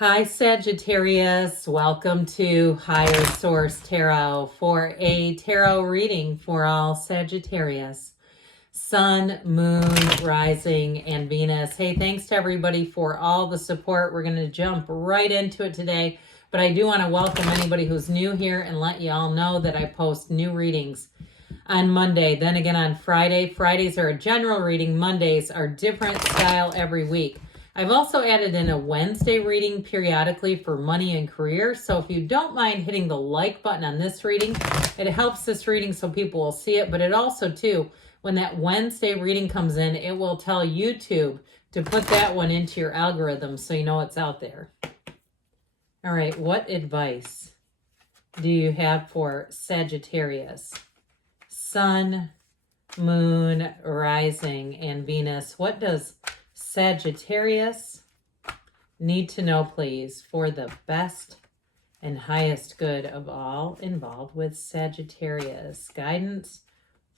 Hi, Sagittarius. Welcome to Higher Source Tarot for a tarot reading for all Sagittarius. Sun, Moon, Rising, and Venus. Hey, thanks to everybody for all the support. We're going to jump right into it today. But I do want to welcome anybody who's new here and let you all know that I post new readings on Monday, then again on Friday. Fridays are a general reading. Mondays are different style every week. I've also added in a Wednesday reading periodically for money and career. So if you don't mind hitting the like button on this reading, it helps this reading so people will see it. But it also, too, when that Wednesday reading comes in, it will tell YouTube to put that one into your algorithm so you know it's out there. All right, what advice do you have for Sagittarius? Sun, Moon, Rising, and Venus. What does Sagittarius need to know, please, for the best and highest good of all involved with Sagittarius? Guidance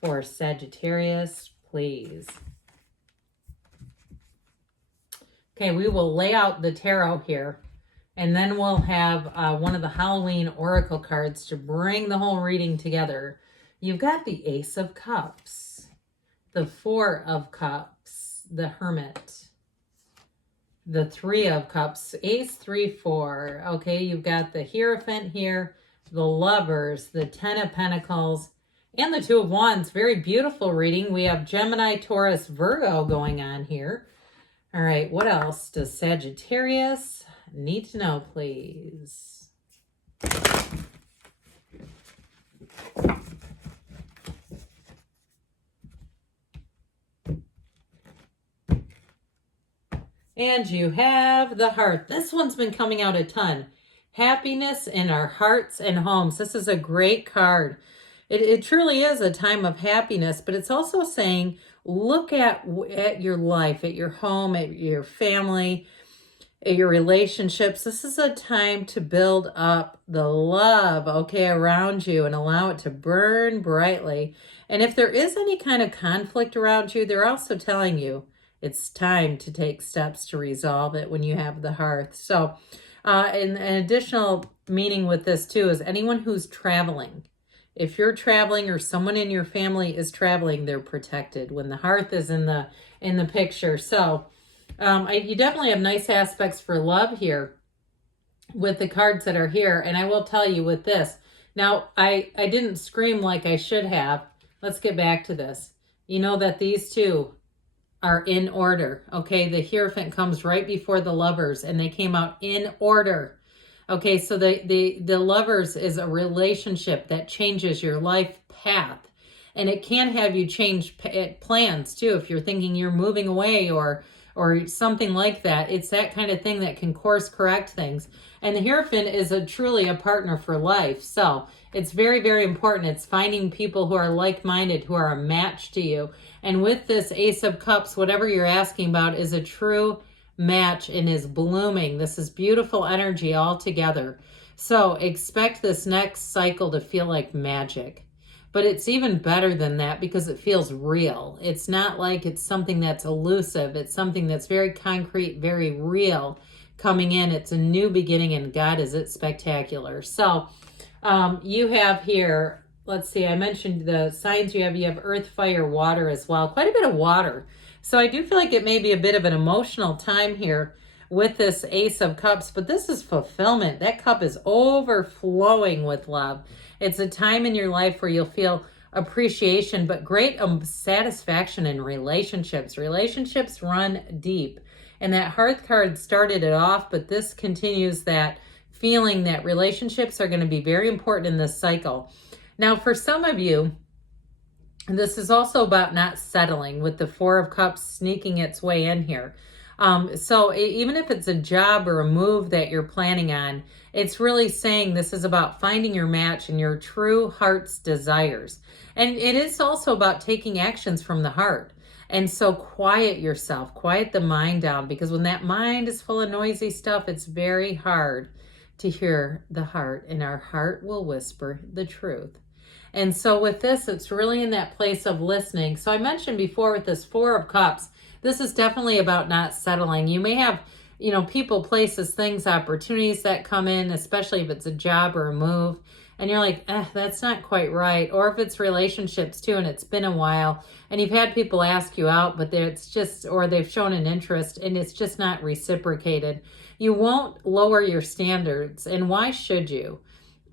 for Sagittarius, please. Okay, we will lay out the tarot here, and then we'll have one of the Halloween oracle cards to bring the whole reading together. You've got the Ace of Cups, the Four of Cups, the Hermit, the Three of Cups, Ace, 3, 4. Okay, you've got the Hierophant here, the Lovers, the Ten of Pentacles, and the Two of Wands. Very beautiful reading. We have Gemini, Taurus, Virgo going on here. All right, what else does Sagittarius need to know, please? And you have the Hearth. This one's been coming out a ton. Happiness in our hearts and homes. This is a great card. It truly is a time of happiness, but it's also saying, look at your life, at your home, at your family, at your relationships. This is a time to build up the love, okay, around you and allow it to burn brightly. And if there is any kind of conflict around you, they're also telling you it's time to take steps to resolve it when you have the Hearth. So an additional meaning with this too is anyone who's traveling. If you're traveling or someone in your family is traveling, they're protected when the Hearth is in the picture. So you definitely have nice aspects for love here with the cards that are here. And I will tell you with this. Now, I didn't scream like I should have. Let's get back to this. You know that these two are in order, okay? The Hierophant comes right before the Lovers, and they came out in order. Okay, so the Lovers is a relationship that changes your life path. And it can have you change plans, too, if you're thinking you're moving away or something like that. It's that kind of thing that can course correct things. And the Hierophant is truly a partner for life. So it's very, very important. It's finding people who are like-minded, who are a match to you. And with this Ace of Cups, whatever you're asking about is a true match and is blooming. This is beautiful energy all together. So expect this next cycle to feel like magic. But it's even better than that because it feels real. It's not like it's something that's elusive. It's something that's very concrete, very real coming in. It's a new beginning, and God, is it spectacular. So you have here, let's see, I mentioned the signs you have earth, fire, water as well. Quite a bit of water. So I do feel like it may be a bit of an emotional time here with this Ace of Cups, but this is fulfillment. That cup is overflowing with love. It's a time in your life where you'll feel appreciation, but great satisfaction in relationships. Relationships run deep. And that Hearth card started it off, but this continues that feeling that relationships are going to be very important in this cycle. Now, for some of you, this is also about not settling with the Four of Cups sneaking its way in here. So even if it's a job or a move that you're planning on, it's really saying this is about finding your match and your true heart's desires. And it is also about taking actions from the heart. And so quiet yourself, quiet the mind down, because when that mind is full of noisy stuff, it's very hard to hear the heart, and our heart will whisper the truth. And so with this, it's really in that place of listening. So I mentioned before with this Four of Cups, this is definitely about not settling. You may have people, places, things, opportunities that come in, especially if it's a job or a move, and you're like, that's not quite right. Or if it's relationships too, and it's been a while, and you've had people ask you out, but or they've shown an interest, and it's just not reciprocated. You won't lower your standards, and why should you?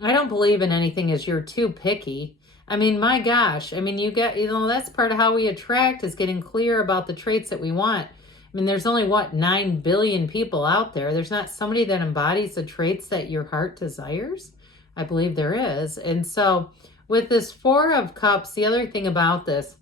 I don't believe in anything as you're too picky. I mean, my gosh, that's part of how we attract, is getting clear about the traits that we want. I mean, there's only, 9 billion people out there. There's not somebody that embodies the traits that your heart desires. I believe there is. And so with this Four of Cups, the other thing about this,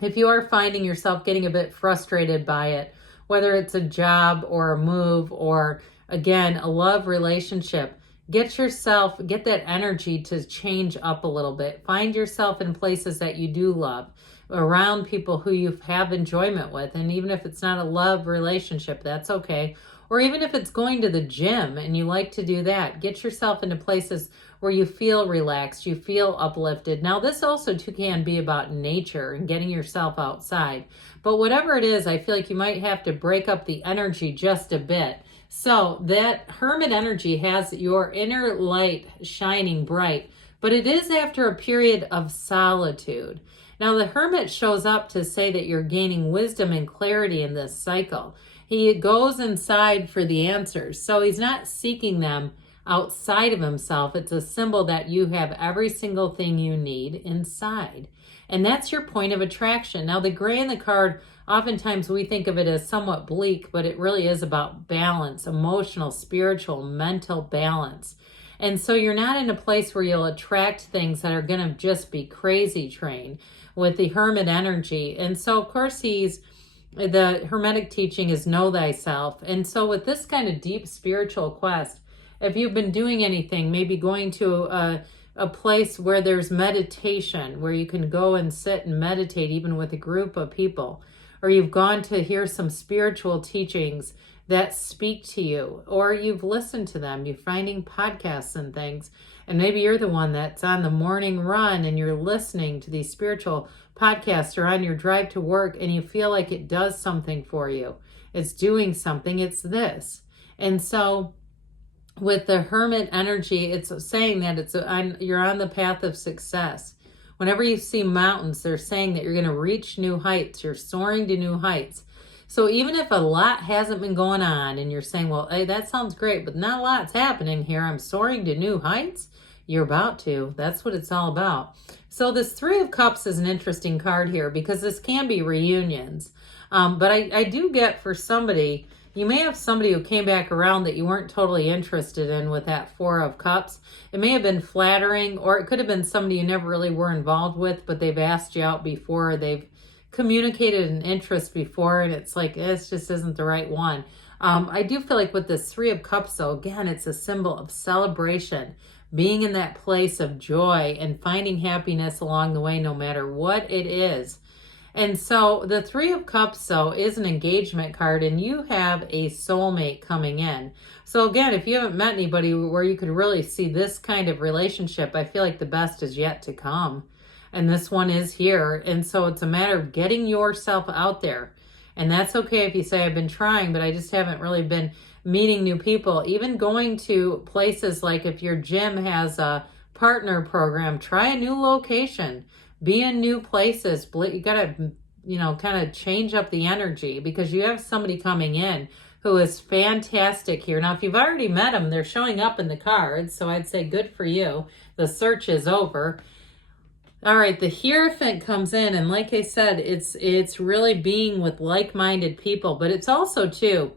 if you are finding yourself getting a bit frustrated by it, whether it's a job or a move or, again, a love relationship, get that energy to change up a little bit. Find yourself in places that you do love, around people who you have enjoyment with. And even if it's not a love relationship, that's okay. Or even if it's going to the gym and you like to do that, get yourself into places where you feel relaxed, you feel uplifted. Now, this also too can be about nature and getting yourself outside. But whatever it is, I feel like you might have to break up the energy just a bit. So that Hermit energy has your inner light shining bright, but it is after a period of solitude. Now, the Hermit shows up to say that you're gaining wisdom and clarity in this cycle. He goes inside for the answers. So he's not seeking them outside of himself. It's a symbol that you have every single thing you need inside. And that's your point of attraction. Now, the gray in the card, oftentimes we think of it as somewhat bleak, but it really is about balance, emotional, spiritual, mental balance. And so you're not in a place where you'll attract things that are going to just be crazy train with the Hermit energy. And so, of course, the Hermetic teaching is know thyself. And so with this kind of deep spiritual quest, if you've been doing anything, maybe going to a place where there's meditation, where you can go and sit and meditate even with a group of people, or you've gone to hear some spiritual teachings that speak to you, or you've listened to them, you're finding podcasts and things, and maybe you're the one that's on the morning run and you're listening to these spiritual podcasts or on your drive to work and you feel like it does something for you. It's doing something. It's this. And so with the Hermit energy, it's saying that you're on the path of success. Whenever you see mountains, they're saying that you're going to reach new heights. You're soaring to new heights. So even if a lot hasn't been going on and you're saying, well, hey, that sounds great, but not a lot's happening here. I'm soaring to new heights. You're about to. That's what it's all about. So this Three of Cups is an interesting card here because this can be reunions. But I do get for somebody, you may have somebody who came back around that you weren't totally interested in with that Four of Cups. It may have been flattering, or it could have been somebody you never really were involved with, but they've asked you out before, they've communicated an interest before, and it's like, this just isn't the right one. I do feel like with this Three of Cups, though, again, it's a symbol of celebration, being in that place of joy and finding happiness along the way, no matter what it is. And so the Three of Cups, though, is an engagement card, and you have a soulmate coming in. So again, if you haven't met anybody where you could really see this kind of relationship, I feel like the best is yet to come. And this one is here. And so it's a matter of getting yourself out there. And that's okay if you say, I've been trying, but I just haven't really been meeting new people. Even going to places like if your gym has a partner program, try a new location. Be in new places. You got to, kind of change up the energy because you have somebody coming in who is fantastic here. Now, if you've already met them, they're showing up in the cards. So I'd say good for you. The search is over. All right, the Hierophant comes in, and like I said, it's really being with like-minded people, but it's also, too,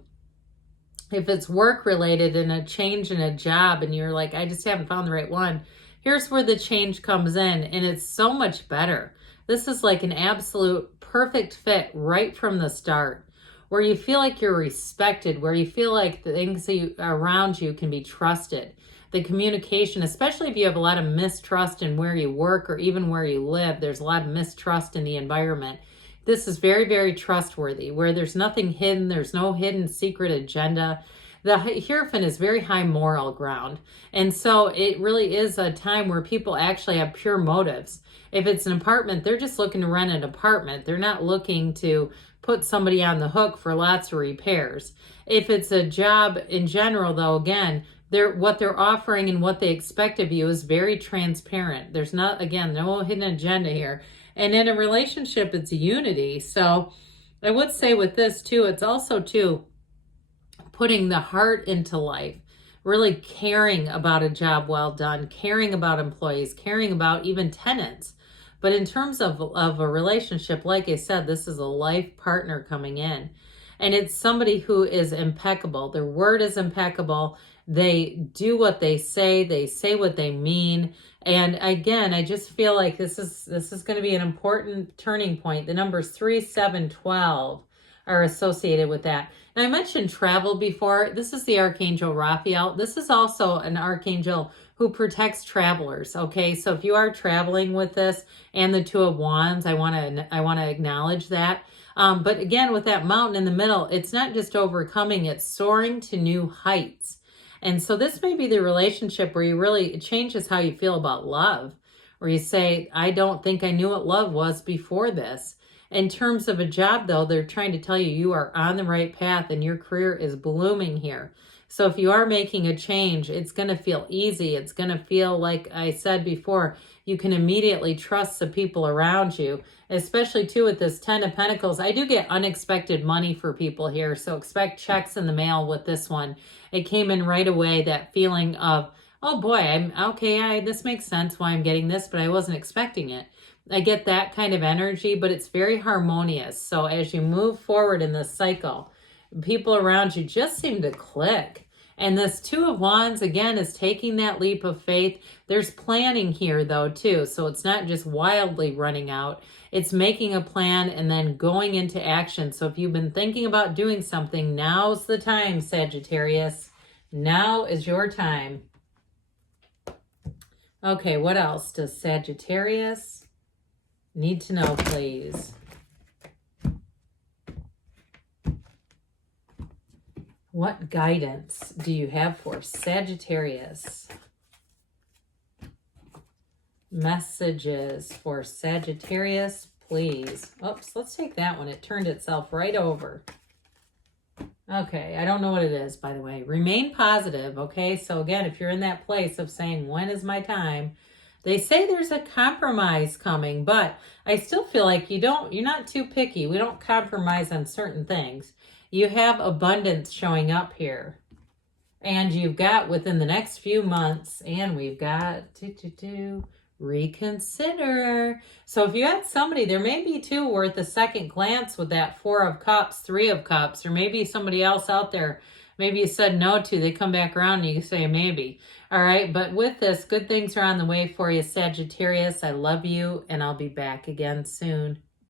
if it's work-related and a change in a job, and you're like, I just haven't found the right one, here's where the change comes in, and it's so much better. This is like an absolute perfect fit right from the start, where you feel like you're respected, where you feel like the things around you can be trusted. The communication, especially if you have a lot of mistrust in where you work or even where you live, there's a lot of mistrust in the environment. This is very, very trustworthy, where there's nothing hidden, there's no hidden secret agenda. The Hierophant is very high moral ground. And so it really is a time where people actually have pure motives. If it's an apartment, they're just looking to rent an apartment. They're not looking to put somebody on the hook for lots of repairs. If it's a job in general, though, again, what they're offering and what they expect of you is very transparent. There's not, again, no hidden agenda here. And in a relationship, it's unity. So I would say with this too, it's also too putting the heart into life, really caring about a job well done, caring about employees, caring about even tenants. But in terms of a relationship, like I said, this is a life partner coming in. And it's somebody who is impeccable. Their word is impeccable. They do what they say what they mean. And again, I just feel like this is going to be an important turning point. The numbers 3, 7, 12 are associated with that. Now, I mentioned travel before. This is the Archangel Raphael. This is also an archangel who protects travelers. Okay, so if you are traveling with this and the Two of Wands, I want to acknowledge that. But again, with that mountain in the middle, it's not just overcoming; it's soaring to new heights. And so this may be the relationship where it changes how you feel about love, where you say, I don't think I knew what love was before this. In terms of a job, though, they're trying to tell you you are on the right path and your career is blooming here. So if you are making a change, it's going to feel easy. It's going to feel, like I said before, you can immediately trust the people around you, especially too with this 10 of Pentacles. I do get unexpected money for people here, so expect checks in the mail with this one. It came in right away, that feeling of, oh boy, I'm okay, this makes sense why I'm getting this, but I wasn't expecting it. I get that kind of energy, but it's very harmonious. So as you move forward in this cycle, people around you just seem to click. And this Two of Wands, again, is taking that leap of faith. There's planning here, though, too. So it's not just wildly running out. It's making a plan and then going into action. So if you've been thinking about doing something, now's the time, Sagittarius. Now is your time. Okay, what else does Sagittarius need to know, please? What guidance do you have for Sagittarius? Messages for Sagittarius, please. Oops, let's take that one. It turned itself right over. Okay, I don't know what it is, by the way. Remain positive, okay? So again, if you're in that place of saying, when is my time? They say there's a compromise coming, but I still feel like you're not too picky. We don't compromise on certain things. You have abundance showing up here. And you've got within the next few months, and we've got reconsider. So if you had somebody, there may be two worth a second glance with that 4 of Cups, 3 of Cups, or maybe somebody else out there, maybe you said no to, they come back around and you say maybe. All right, but with this, good things are on the way for you, Sagittarius. I love you, and I'll be back again soon.